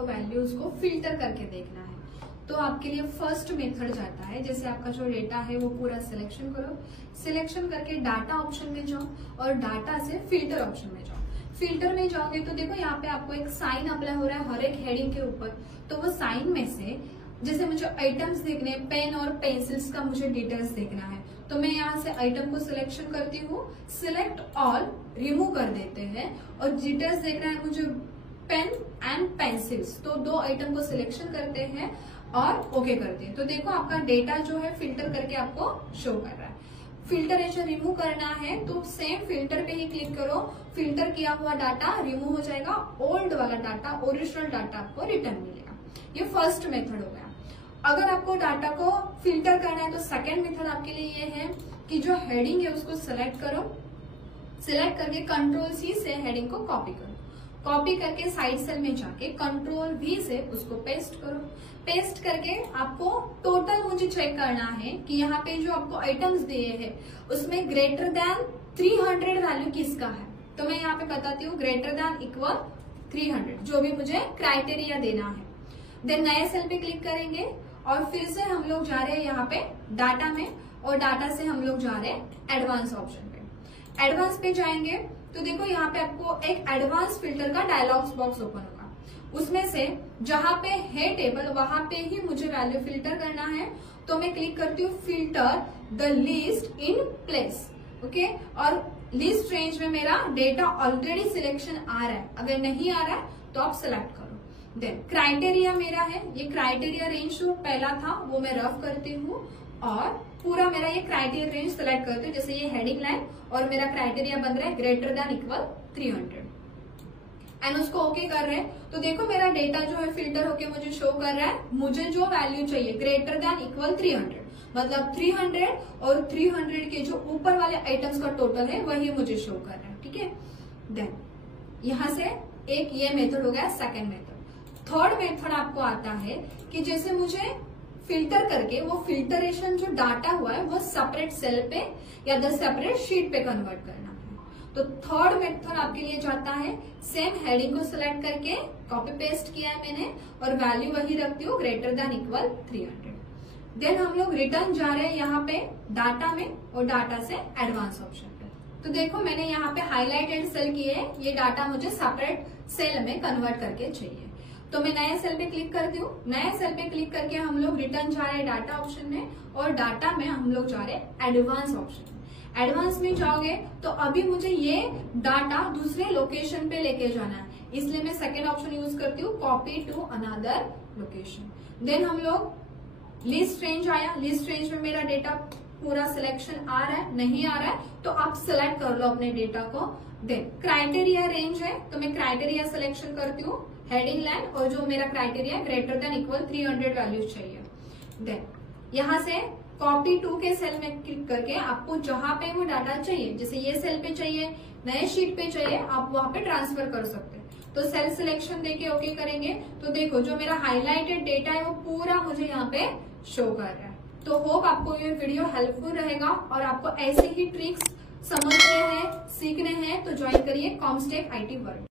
आपको वैल्यूज को फिल्टर करके देखना है। तो आपके लिए फर्स्ट मेथड जाता है, जैसे आपका जो डेटा है वो पूरा सिलेक्शन करो, सिलेक्शन करके डाटा ऑप्शन में जाओ और डाटा से फिल्टर ऑप्शन में जाओ। फिल्टर में जाओगे तो देखो यहाँ पे आपको एक साइन अप्लाई हो रहा है हर एक हेडिंग के ऊपर। तो वो साइन में से जैसे मुझे आइटम्स देखने हैं, पेन और पेंसिल्स का मुझे डिटेल्स देखना है, तो मैं यहाँ से आइटम को सिलेक्शन करती हूँ, सिलेक्ट ऑल रिमूव कर देते हैं और डिटेल्स देखना है मुझे पेन एंड पेंसिल्स, तो दो आइटम को सिलेक्शन करते हैं और ओके करते हैं। तो देखो आपका डेटा जो है फिल्टर करके आपको शो कर रहा है। फिल्टर ऐसे रिमूव करना है तो सेम फिल्टर पे ही क्लिक करो, फिल्टर किया हुआ डाटा रिमूव हो जाएगा, ओल्ड वाला डाटा ओरिजिनल डाटा आपको रिटर्न मिलेगा। ये फर्स्ट मेथड हो गया। अगर आपको डाटा को फिल्टर करना है तो सेकेंड मेथड आपके लिए ये है कि जो हेडिंग है उसको सिलेक्ट करो, सिलेक्ट करके कंट्रोल सी से हेडिंग को कॉपी करो, कॉपी करके साइड सेल में जाके कंट्रोल वी से उसको पेस्ट करो। पेस्ट करके आपको टोटल मुझे चेक करना है कि यहाँ पे जो आपको आइटम्स दिए हैं उसमें ग्रेटर देन 300 वैल्यू किसका है। तो मैं यहाँ पे बताती हूँ ग्रेटर देन इक्वल 300, जो भी मुझे क्राइटेरिया देना है। देन नए सेल पे क्लिक करेंगे और फिर से हम लोग जा रहे हैं यहाँ पे डाटा में, और डाटा से हम लोग जा रहे हैं एडवांस ऑप्शन पे। एडवांस पे जाएंगे तो देखो यहाँ पे आपको एक एडवांस फिल्टर का डायलॉग्स बॉक्स ओपन होगा, उसमें से जहां पे है टेबल वहां पे ही मुझे वैल्यू फिल्टर करना है। तो मैं क्लिक करती हूँ filter the list in place, okay. और लिस्ट रेंज में मेरा डेटा ऑलरेडी सिलेक्शन आ रहा है, अगर नहीं आ रहा है तो आप सिलेक्ट करो। देन क्राइटेरिया मेरा है, ये क्राइटेरिया रेंज जो पहला था वो मैं रफ करती हूँ और पूरा मेरा ये क्राइटेरिया रेंज सिलेक्ट करती हूँ। जैसे ये हेडिंग लाइन और मेरा क्राइटेरिया बन रहा है ग्रेटर देन इक्वल 300 एंड उसको ओके कर रहे हैं। तो देखो मेरा डेटा जो है फिल्टर होके मुझे शो कर रहा है, मुझे जो वैल्यू चाहिए ग्रेटर देन इक्वल 300, मतलब 300 और 300 के जो ऊपर वाले आइटम्स का टोटल है वही मुझे शो कर रहा है, ठीक है। देन यहां से एक ये मेथड हो गया सेकेंड मेथड। थर्ड मेथड आपको आता है कि जैसे मुझे फिल्टर करके वो फिल्टरेशन जो डाटा हुआ है वो सेपरेट सेल पे या द सेपरेट शीट पे कन्वर्ट करना है। तो थर्ड मेथड आपके लिए जाता है, सेम हेडिंग को सिलेक्ट करके कॉपी पेस्ट किया है मैंने और वैल्यू वही रखती हूँ ग्रेटर देन इक्वल 300। देन हम लोग रिटर्न जा रहे हैं यहाँ पे डाटा में और डाटा से एडवांस ऑप्शन पे। तो देखो मैंने यहाँ पे हाईलाइटेड सेल किए, ये डाटा मुझे सेपरेट सेल में कन्वर्ट करके चाहिए। तो मैं नए सेल पे क्लिक करती हूँ, नए सेल पे क्लिक करके हम लोग रिटर्न जा रहे हैं डाटा ऑप्शन में और डाटा में हम लोग जा रहे हैं एडवांस ऑप्शन में। एडवांस में जाओगे तो अभी मुझे ये डाटा दूसरे लोकेशन पे लेके जाना है, इसलिए मैं सेकेंड ऑप्शन यूज करती हूँ copy to another location. Then हम लोग लिस्ट रेंज आया, लिस्ट रेंज में मेरा डेटा पूरा सिलेक्शन आ रहा है, नहीं आ रहा है तो आप सिलेक्ट कर लो अपने डेटा को। देन क्राइटेरिया रेंज है तो मैं क्राइटेरिया सिलेक्शन करती हूँ, हेडिंग लाइन और जो मेरा criteria greater than equal 300 value चाहिए। देन यहाँ से कॉपी टू के सेल में क्लिक करके आपको जहां पे वो डाटा चाहिए, जैसे ये सेल पे चाहिए, नए शीट पे चाहिए, आप वहां पे ट्रांसफर कर सकते हैं। तो सेल सिलेक्शन देके ओके करेंगे तो देखो जो मेरा हाईलाइटेड डेटा है वो पूरा मुझे यहाँ पे शो कर रहा है। तो होप आपको ये वीडियो हेल्पफुल रहेगा और आपको ऐसे ही ट्रिक्स समझने हैं, सीखने हैं तो ज्वाइन करिए कॉमस्टेक IT वर्ल्ड।